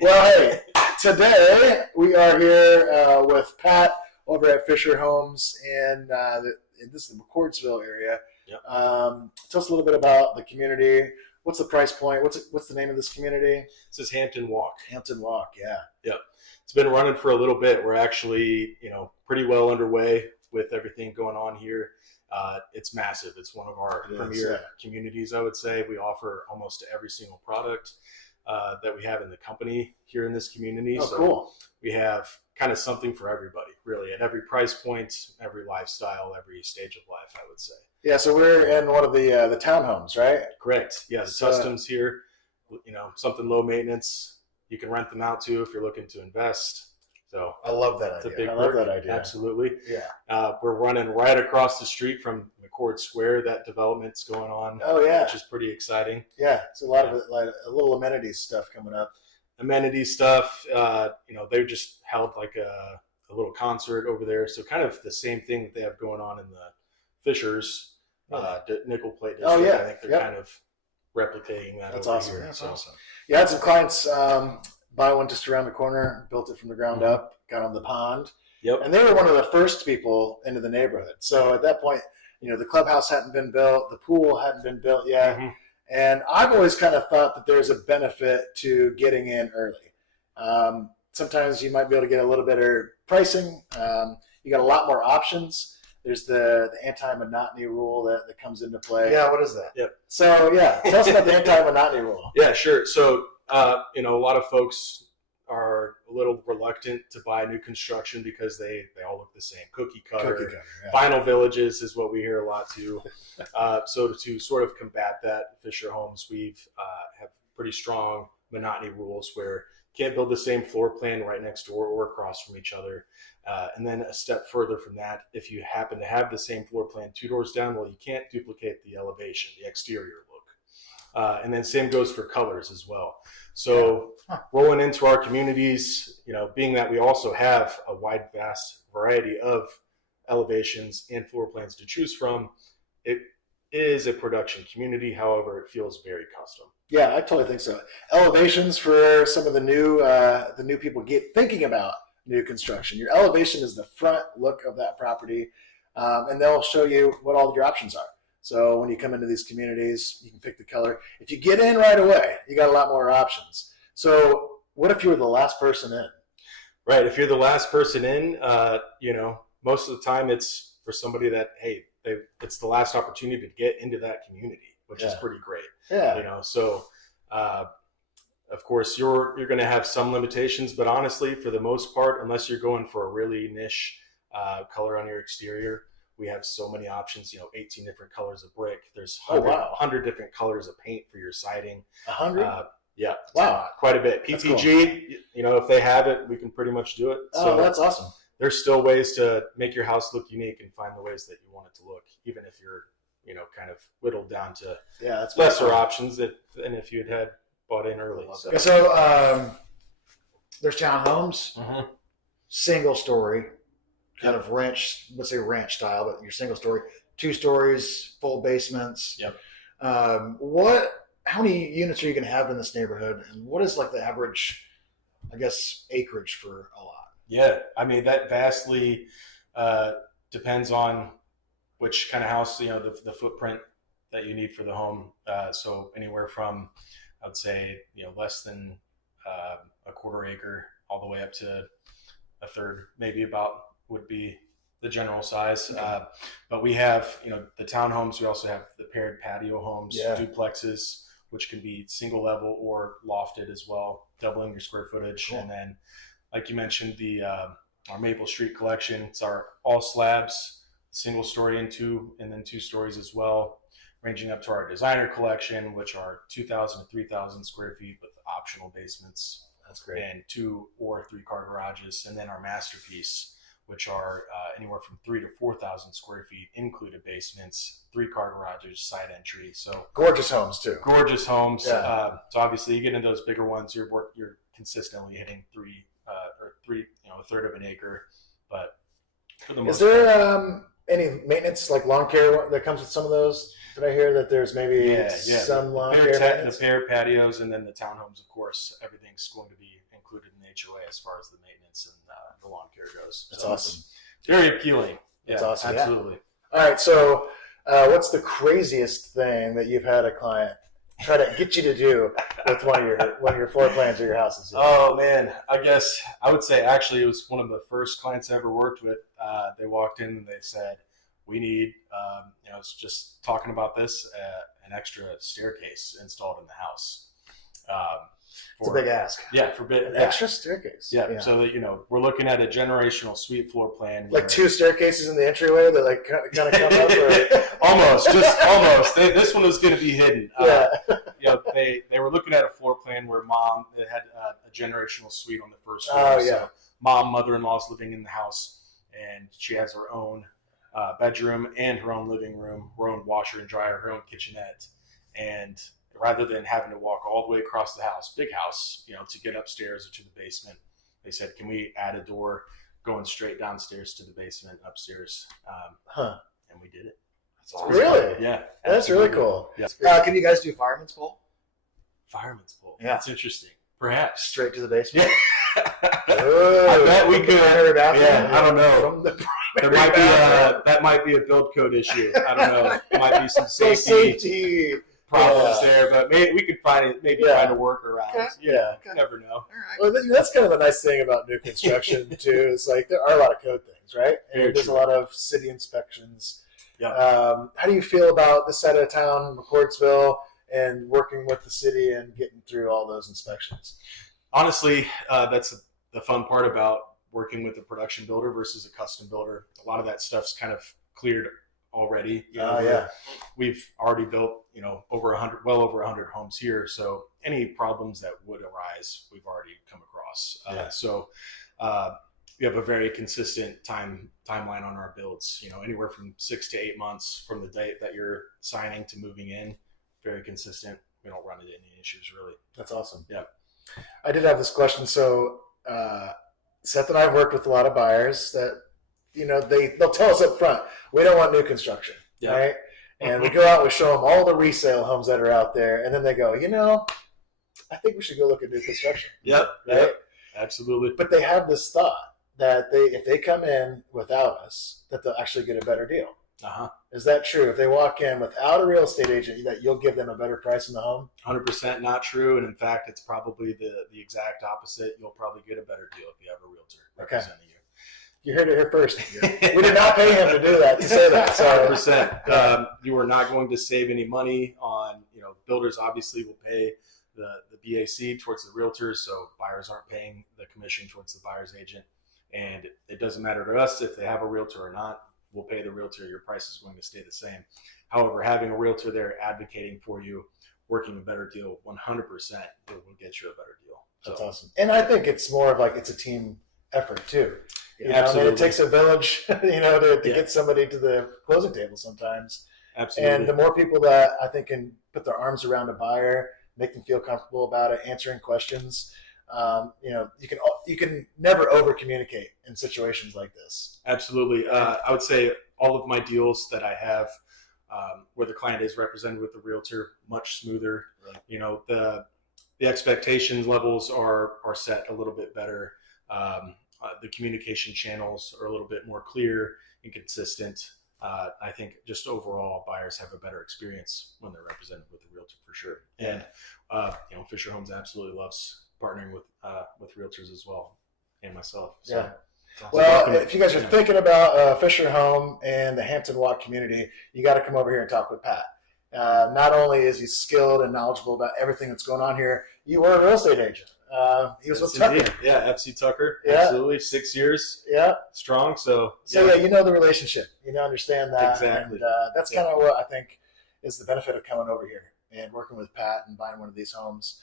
Well, hey, today we are here with Pat over at Fischer Homes in this is the McCordsville area. Yep. Tell us a little bit about the community. What's the price point? What's the name of this community? This is Hampton Walk. Hampton Walk, yeah. Yep. It's been running for a little bit. We're actually, pretty well underway with everything going on here. It's massive. It's one of our premier communities, I would say. We offer almost every single product that we have in the company here in this community. Oh, so cool. We have kind of something for everybody, really, at every price point, every lifestyle, every stage of life, I would say. Yeah, so we're in one of the townhomes, right? Correct. Yeah, the customs here, something low maintenance. You can rent them out too if you're looking to invest. So I love that idea. I love that idea. Absolutely. Yeah. We're running right across the street from McCord Square. That development's going on. Oh, yeah. Which is pretty exciting. Yeah. It's a lot of like a little amenities stuff coming up. Amenities stuff. They just held like a little concert over there. So kind of the same thing that they have going on in the Fishers nickel plate district. Oh, yeah. I think they're kind of replicating that. That's over awesome. Here. That's awesome. Yeah, I had some clients buy one just around the corner, built it from the ground up, got on the pond. Yep. And they were one of the first people into the neighborhood. So at that point, the clubhouse hadn't been built, the pool hadn't been built yet. Mm-hmm. And I've always kind of thought that there's a benefit to getting in early. Sometimes you might be able to get a little better pricing. You got a lot more options. There's the anti-monotony rule that comes into play. Yeah, what is that? Yep. So, tell us about the anti-monotony rule. Yeah, sure. So, a lot of folks are a little reluctant to buy new construction because they all look the same. Cookie cutter. Vinyl villages is what we hear a lot too. So to sort of combat that, Fischer Homes, we've have pretty strong monotony rules where you can't build the same floor plan right next door or across from each other. And then a step further from that, if you happen to have the same floor plan 2 doors down, well, you can't duplicate the elevation, the exterior look. And then same goes for colors as well. So rolling into our communities, being that we also have a vast variety of elevations and floor plans to choose from, it is a production community. However, it feels very custom. Yeah, I totally think so. Elevations for some of the new people thinking about new construction. Your elevation is the front look of that property, and they'll show you what all your options are. So when you come into these communities, you can pick the color. If you get in right away, you got a lot more options. So what if you were the last person in? Right. If you're the last person in, most of the time it's for somebody that, hey, it's the last opportunity to get into that community, which is pretty great. Yeah. So of course you're going to have some limitations, but honestly, for the most part, unless you're going for a really niche color on your exterior, we have so many options, 18 different colors of brick. There's 100 different colors of paint for your siding. 100? Yeah. Wow. Quite a bit. PPG, cool. If they have it, we can pretty much do it. Oh, that's awesome. There's still ways to make your house look unique and find the ways that you want it to look, even if you're, kind of whittled down to lesser options than if you had bought in early. So there's townhomes, single story, kind of ranch, let's say ranch style, but your single story, 2 stories, full basements. Yep. How many units are you going to have in this neighborhood, and what is like the average, acreage for a lot? Yeah, I mean that vastly depends on which kind of house, the footprint that you need for the home. So anywhere from, I would say, less than a quarter acre all the way up to a third, maybe about would be the general size. Okay. But we have, the townhomes. We also have the paired patio homes, duplexes, which can be single level or lofted as well, doubling your square footage. Cool. And then, like you mentioned, our Maple Street collection, it's our all slabs, single story and then 2 stories as well, ranging up to our designer collection, which are 2,000 to 3,000 square feet with optional basements. That's great. And 2 or 3 car garages. And then our masterpiece, which are anywhere from 3,000 to 4,000 square feet, included basements, 3 car garages, side entry. So gorgeous homes too. Gorgeous homes. Yeah. So obviously, you get into those bigger ones, you're consistently hitting 3, a third of an acre. But for the most part, any maintenance, like lawn care that comes with some of those? Did I hear that there's maybe some lawn care maintenance? The paired patios, and then the townhomes, of course, everything's going to be included in the HOA as far as the maintenance and the lawn care goes. That's awesome. Very appealing. That's awesome. Absolutely. Yeah. All right. So what's the craziest thing that you've had a client try to get you to do with one of your floor plans or your houses? Oh man, I guess I would say actually it was one of the first clients I ever worked with. They walked in and they said, "We need," I was just talking about this, an extra staircase installed in the house. It's a big ask. Yeah, an extra staircase. Yeah, so that we're looking at a generational suite floor plan. Like 2 staircases in the entryway that like kind of come up. Or... almost. This one was going to be hidden. They were looking at a floor plan where mom had a generational suite on the first floor. Oh yeah. So mother-in-law's living in the house, and she has her own bedroom and her own living room, her own washer and dryer, her own kitchenette, and rather than having to walk all the way across the house, big house, to get upstairs or to the basement, they said, can we add a door going straight downstairs to the basement, upstairs? And we did it. That's awesome. Really? Yeah. That's really cool. Yeah. Can you guys do fireman's pole? Fireman's pole. Yeah. That's interesting. Perhaps. Straight to the basement? Yeah. I bet we could. Yeah, I don't know. From the there might be that might be a build code issue. I don't know. Might be some safety problems there, but maybe we could find a workaround. Okay. You never know. All right. Well, that's kind of the nice thing about new construction too. Is like there are a lot of code things, right? And there's a lot of city inspections. Yeah. How do you feel about this side of town, McCordsville, and working with the city and getting through all those inspections? Honestly, that's the fun part about working with a production builder versus a custom builder. A lot of that stuff's kind of cleared already. We've already built, well over 100 homes here. So any problems that would arise, we've already come across. So we have a very consistent timeline on our builds, anywhere from 6 to 8 months from the date that you're signing to moving in. Very consistent. We don't run into any issues really. That's awesome. Yeah. I did have this question. So Seth and I have worked with a lot of buyers that, they'll tell us up front, we don't want new construction, right? And we go out, we show them all the resale homes that are out there, and then they go, I think we should go look at new construction. Yep. Right? Yep. Absolutely. But they have this thought that if they come in without us, that they'll actually get a better deal. Is that true? If they walk in without a real estate agent, that you'll give them a better price in the home? 100% not true. And in fact, it's probably the exact opposite. You'll probably get a better deal if you have a realtor representing you. You heard it here first. We did not pay him to do that, to say that. So 100%. You are not going to save any money on, builders obviously will pay the BAC towards the realtors, so buyers aren't paying the commission towards the buyer's agent. And it doesn't matter to us if they have a realtor or not. We'll pay the realtor. Your price is going to stay the same. However, having a realtor there advocating for you, working a better deal, 100% will get you a better deal. That's awesome. And I think it's more of like it's a team effort too. Absolutely. It takes a village, to get somebody to the closing table sometimes. Absolutely. And the more people that I think can put their arms around a buyer, make them feel comfortable about it, answering questions. You can never over communicate in situations like this. Absolutely. I would say all of my deals that I have where the client is represented with the realtor, much smoother. Right. The expectations levels are set a little bit better. The communication channels are a little bit more clear and consistent. I think just overall buyers have a better experience when they're represented with the realtor for sure. And Fischer Homes absolutely loves partnering with realtors as well, and myself. So, yeah. Well, if you guys are thinking about Fischer Home and the Hampton Walk community, you got to come over here and talk with Pat. Not only is he skilled and knowledgeable about everything that's going on here, you were a real estate agent. He was with Tucker. Yeah, FC Tucker. Yeah. Absolutely. 6 years. Yeah. Strong. So you know the relationship. You understand that. Exactly. And that's kind of what I think is the benefit of coming over here and working with Pat and buying one of these homes.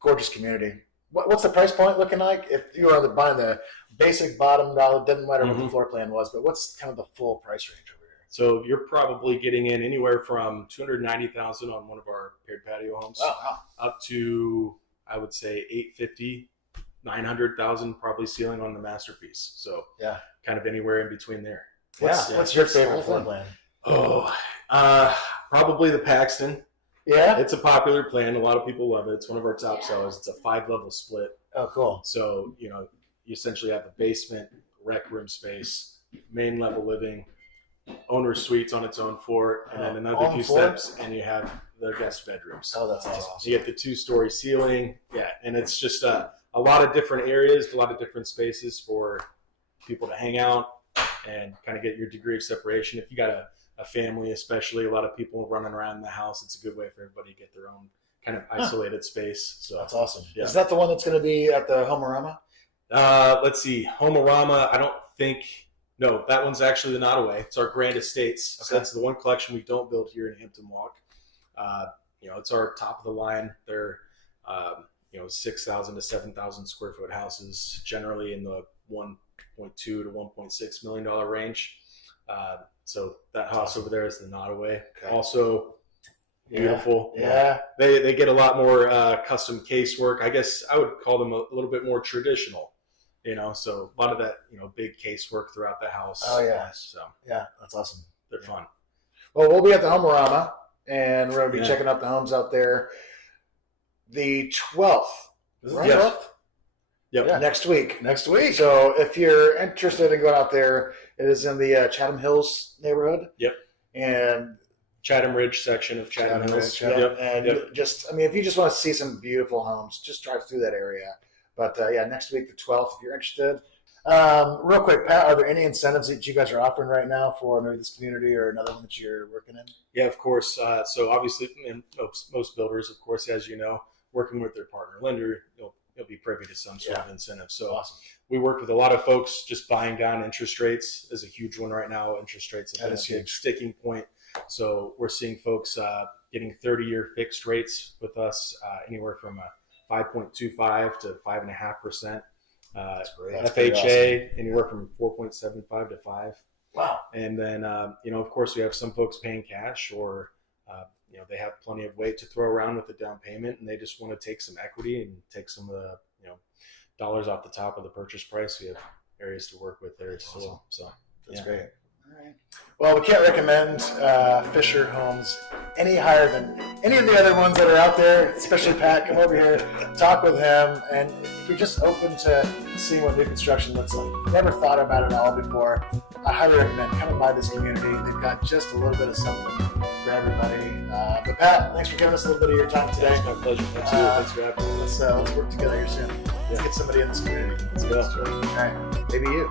Gorgeous community. What's the price point looking like? If you were buying the basic bottom dollar, doesn't matter what the floor plan was, but what's kind of the full price range over here? So you're probably getting in anywhere from $290,000 on one of our paired patio homes, up to I would say $850,000, $900,000 probably ceiling on the masterpiece. So kind of anywhere in between there. What's your favorite floor plan? Probably the Paxton. Yeah, It's a popular plan. A lot of people love it. It's one of our top sellers. It's a 5-level split. Oh, cool. So, you essentially have the basement, rec room space, main level living, owner's suites on its own floor, and then another few steps, and you have the guest bedrooms. Oh, that's awesome. You get the 2-story ceiling. Yeah, and it's just a lot of different areas, a lot of different spaces for people to hang out and kind of get your degree of separation. If you got a family, especially a lot of people running around the house, it's a good way for everybody to get their own kind of isolated space. So that's awesome. Yeah. Is that the one that's going to be at the Homerama? Let's see, Homerama. I don't think. No, that one's actually the Nottoway. It's our Grand Estates. Okay. So that's the one collection we don't build here in Hampton Walk. It's our top of the line. They're 6,000 to 7,000 square foot houses, generally in the 1.2 to 1.6 $1 million range. So that house over there is the Nottoway. Okay. Also beautiful. Yeah. They get a lot more custom casework. I guess I would call them a little bit more traditional. So a lot of that, big casework throughout the house. Oh yeah. So yeah, that's awesome. They're fun. Well, we'll be at the Homerama, and we're going to be checking out the homes out there. The 12th. Right? 12th? Yep. Yeah, next week. Next week. So if you're interested in going out there, it is in the Chatham Hills neighborhood. Yep. And Chatham Ridge section of Chatham Hills. Yep. And if you just want to see some beautiful homes, just drive through that area. But next week, the 12th, if you're interested. Real quick, Pat, are there any incentives that you guys are offering right now for maybe this community or another one that you're working in? Yeah, of course. So obviously, most builders, of course, as you know, working with their partner lender, you'll be privy to some sort of incentive. So awesome. We work with a lot of folks just buying down interest rates is a huge one right now. Interest rates have been a big sticking point. So we're seeing folks getting 30-year fixed rates with us, anywhere from 5.25 to 5.5%. That's great. FHA, awesome. Anywhere from 4.75 to 5. Wow. And then, of course, we have some folks paying cash, or they have plenty of weight to throw around with the down payment, and they just want to take some equity and take some of the dollars off the top of the purchase price. We have areas to work with there as well. So that's great. All right. Well, we can't recommend Fischer Homes any higher than any of the other ones that are out there, especially Pat. Come over here, talk with him, and if you're just open to seeing what new construction looks like, never thought about it all before, I highly recommend coming by this community. They've got just a little bit of something for everybody. But Pat, thanks for giving us a little bit of your time today. It's my pleasure. Absolutely. Thanks for having me. Let's work together here soon. Let's get somebody in this community. Let's go. All right. Maybe you.